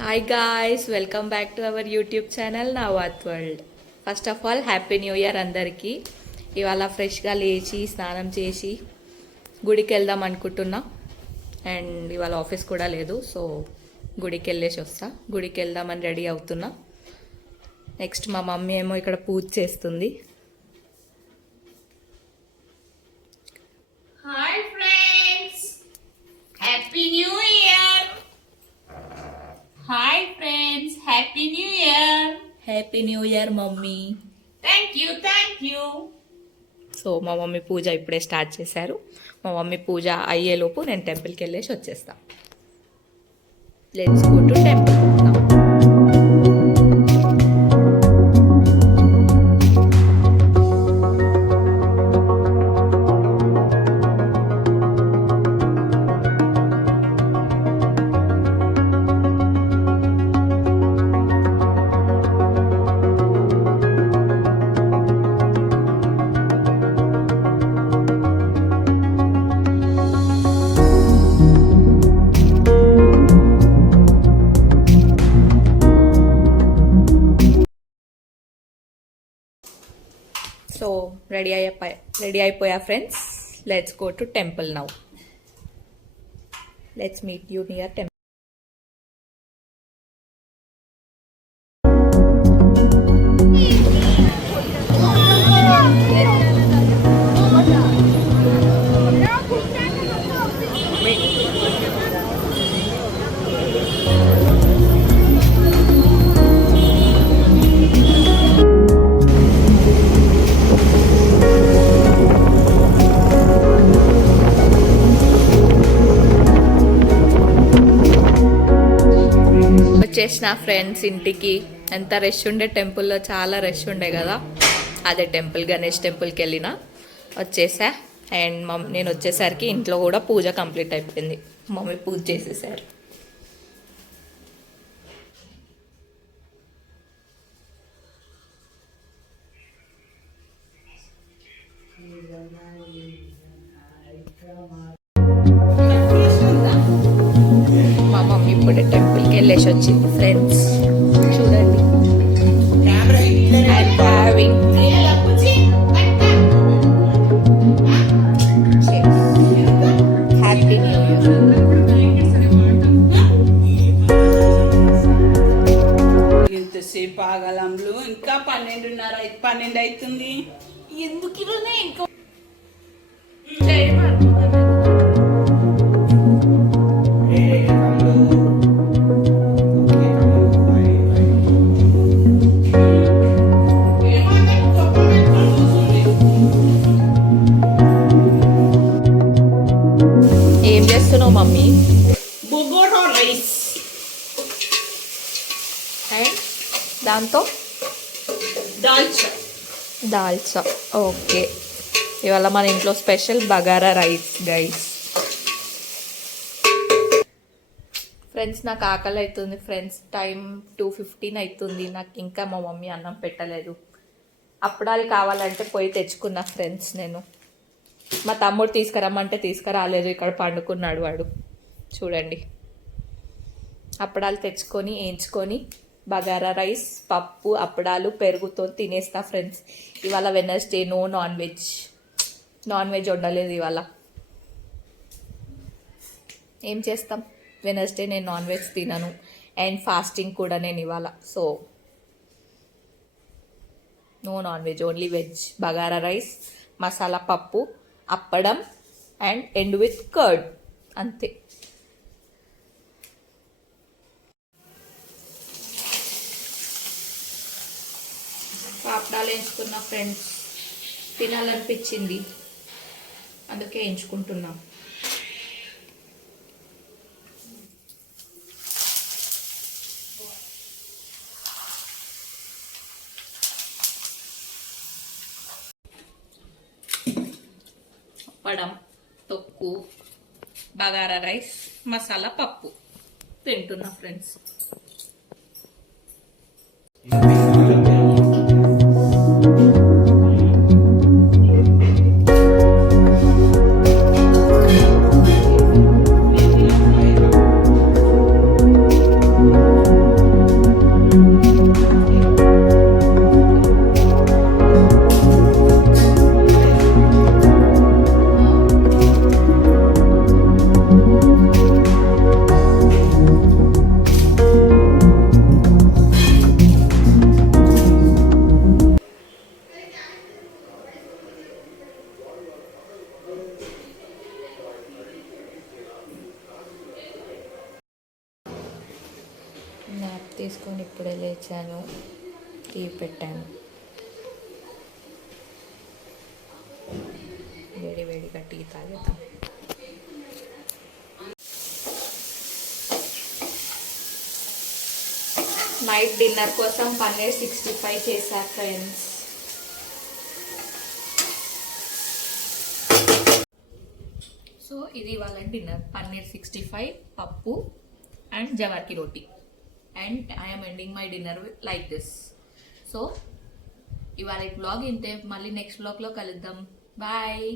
Hi guys, welcome back to our YouTube channel నవాత్ world. First of all happy new year అందరికీ. ఇవాళ ఫ్రెష్గా లేచి స్నానం చేసి గుడికి వెళ్దాం అనుకుంటున్నా. అండ్ ఇవాళ ఆఫీస్ కూడా లేదు, సో గుడికి వెళ్ళేసి వస్తా. గుడికి వెళ్దామని రెడీ అవుతున్నా. నెక్స్ట్ మా మమ్మీ ఏమో ఇక్కడ పూజ చేస్తుంది. Hi friends, happy new year. Hi friends, happy new year. Happy new year mummy. Thank you. So మా మమ్మీ పూజ ఇప్పుడే స్టార్ట్ చేశారు. మా మమ్మీ పూజ అయ్యేలోపు నేను టెంపుల్కి వెళ్ళేసి వచ్చేస్తా. Let's go to temple. So ready అయిపోయా friends. Let's go to temple now. Let's meet you near temple. వచ్చేసిన ఫ్రెండ్స్ ఇంటికి. ఎంత రష్ ఉండే టెంపుల్లో, చాలా రష్ ఉండే కదా. అదే టెంపుల్, గణేష్ టెంపుల్కి వెళ్ళిన వచ్చేసా. అండ్ నేను వచ్చేసరికి ఇంట్లో కూడా పూజ కంప్లీట్ అయిపోయింది. మమ్మీ పూజ చేసేసారు. మా మమ్మీ ఇప్పుడు టెంపుల్కి వెళ్ళేసి వచ్చింది ఫ్రెండ్స్. చూడండి, హ్యాపీ న్యూ ఇయర్. ఇంతసేపు ఆగలంలో ఇంకా 12 అవుతుంది. ఎందుకు ఇంకా ఏం చేస్తున్నావు మమ్మీ? బొగోటా రైస్ అండ్ దాంతో దాల్చా. ఓకే, ఇవాళ మన ఇంట్లో స్పెషల్ బగారా రైస్ గైస్. ఫ్రెండ్స్, నాకు ఆకలి అవుతుంది ఫ్రెండ్స్. టైం 2:15 అవుతుంది. నాకు ఇంకా మా మమ్మీ అన్నం పెట్టలేదు. అప్పడాలు కావాలంటే పోయి తెచ్చుకున్నా ఫ్రెండ్స్. నేను మా తమ్ముడు తీసుకురమ్మంటే తీసుకురాలేదు. ఇక్కడ పండుకున్నాడు వాడు. చూడండి, అప్పడాలు తెచ్చుకొని వేయించుకొని బగారా రైస్, పప్పు, అప్పడాలు, పెరుగుతో తినేస్తా ఫ్రెండ్స్. ఇవాళ వెనస్డే, నో నాన్ వెజ్ వండలేదు ఇవాళ. ఏం చేస్తాం, వెనస్డే నేను నాన్ వెజ్ తినను. అండ్ ఫాస్టింగ్ కూడా నేను ఇవాళ. So no non veg, only veg. Bagara rice, masala పప్పు, అప్పడం అండ్ ఎండ్ విత్ కర్డ్, అంతే. పాపడాలు వేయించుకున్నా ఫ్రెండ్స్. తినాలనిపించింది, అందుకే వేయించుకుంటున్నా. అప్పడం, తొక్కు, బగారా రైస్, మసాలా పప్పు తింటున్నా ఫ్రెండ్స్. నాప్ తీసుకొని ఇప్పుడే లేచాను, టీ పెట్టాను, వేడి వేడిగా టీ తాగేద్దాం. నైట్ డిన్నర్ కోసం పన్నీర్ 65 చేశా ఫ్రెండ్స్. సో ఇది ఇవాళ డిన్నర్, పన్నీర్ 65, పప్పు అండ్ జవార్కి రోటీ. And I'm ending my dinner like this. So ఇవాళ బ్లాగ్ ఇంతే, మళ్ళీ నెక్స్ట్ బ్లాగ్లో కలుద్దాం. బాయ్.